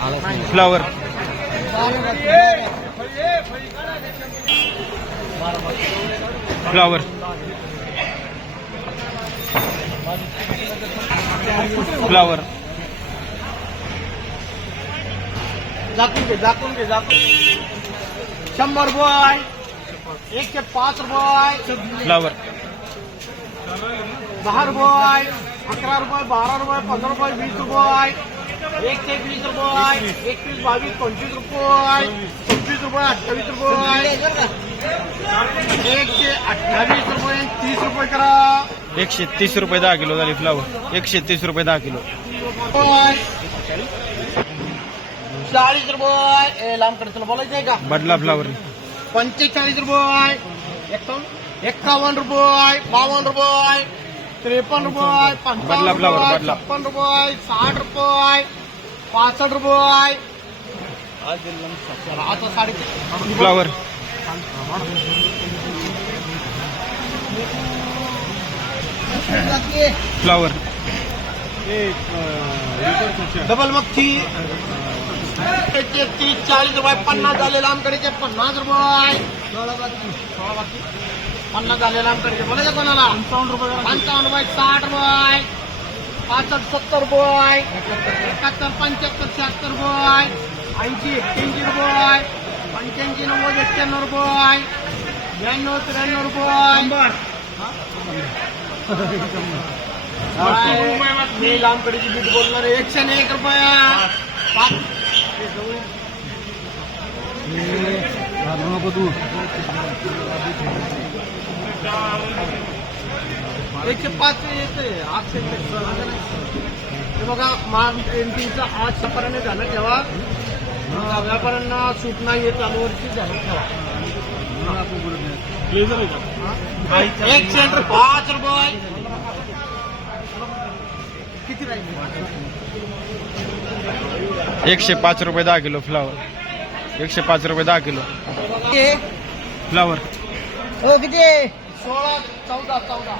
Flower flower flower झाकून घे 100 रुपये 105 रुपये फ्लावर 10 रुपये 11 रुपये 12 रुपये 15 रुपये 20 रुपये 120 रुपये 21 22 25 रुपये 26 रुपये 28 रुपये 128 रुपये 30 रुपये करा 130 रुपये 10 किलो झाली फ्लावर 130 रुपये 10 किलो 40 रुपये लांब कडे तुला बोलायचं आहे का बदला फ्लावर 45 रुपये 51 रुपये 52 रुपये 53 रुपये 55 बदला फ्लावर, रुपये बदला. 56 रुपये 60 रुपये 65 रुपये आता साडे फ्लावर फ्लावर डबल मच्छी 30-40 रुपये 50 झाले लांबकडीचे 50 रुपये 50 झाले लांबकडीचे बोलायचं कोणाला 55 रुपये 60 रुपये 65-70 रुपये 71-75-76 रुपये 80-81 रुपये 85-90-91 रुपये 92-93 रुपये मी लांबकडीची बीट बोलणार 101 रुपया 105 येते 800 हे बघा माल पेंटिंगचा आज सफराने झालं तेव्हा व्यापाऱ्यांना सूट नाही आहे चालू वर्षी झालं तेव्हा 1 सेंटर 5 रुपये किती राहील 105 रुपये 10 किलो फ्लावर 105 रुपये 10 किलो फ्लावर हो किती 16-14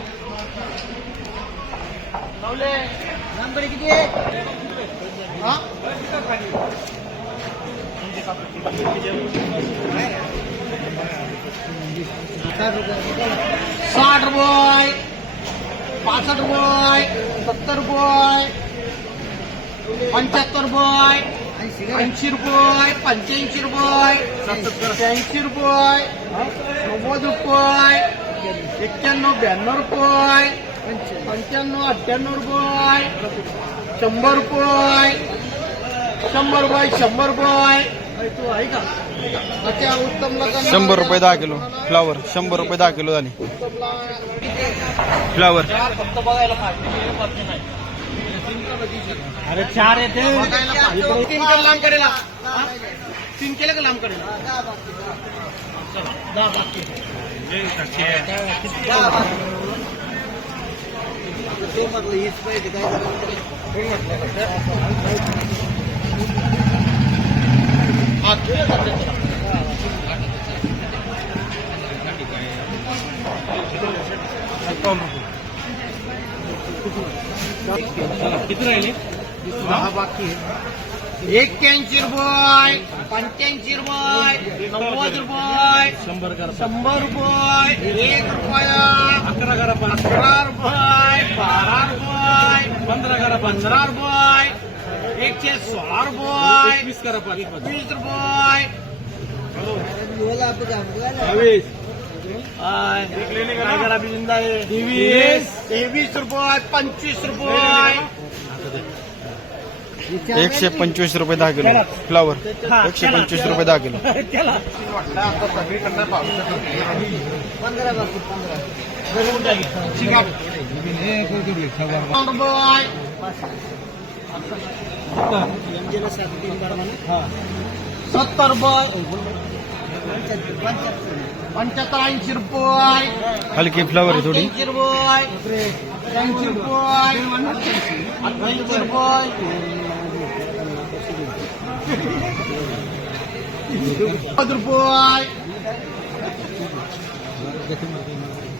लावले नंबर किती आहे हा 60 रुपये 65 रुपये 70 रुपये 75 रुपये 80 रुपये 85 रुपये 83 रुपये 90 रुपये 91-92 रुपये 95-98 रुपये 100 रुपये 100 रुपये 100 रुपये तू आहे का अच्छा उत्तमला 100 रुपये 10 किलो फ्लावर 100 रुपये 10 किलो झाली फ्लावर फक्त बघायला पाहिजे नाही अरे 4 येते 3 केलं लांब करेला 3 केलं का लांब करेला 10 बाकी ते म्हटलं हीच पाहिजे किती राहिले 10 बाकी 81 रुपये 85 रुपये 90 रुपये 100 रुपये 1 रुपया 11 रुपये 12 रुपये 15 रुपये 116 रुपये 20 रुपये तेवीस रुपये 25 रुपये 125 रुपये 10 किलो फ्लावर 125 रुपये 10 किलो 70 रुपये 75-80 रुपये हलकी फ्लावर आहे थोडी 80 रुपये 80 रुपये 80 रुपये 50 रुपये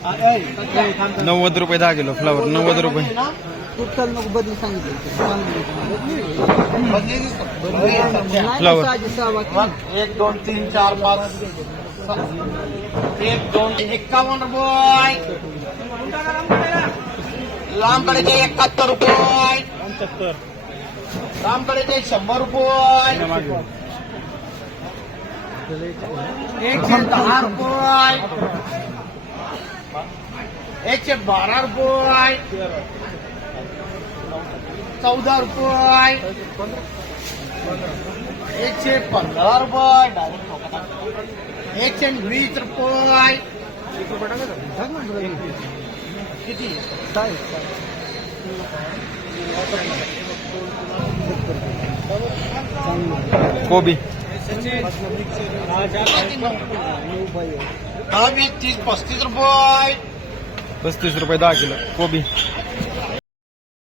90 रुपये 10 किलो फ्लावर 90 रुपये फ्लावर 1 2 3 4 5 1 2 51 रुपये लांबकडेचे 71 रुपये लांबकडेचे 100 रुपये 110 रुपये 112 रुपये 14 रुपये 115 रुपये 120 रुपये किती कोबी 30 35 रुपये 35 रुपये 10 किलो कोबी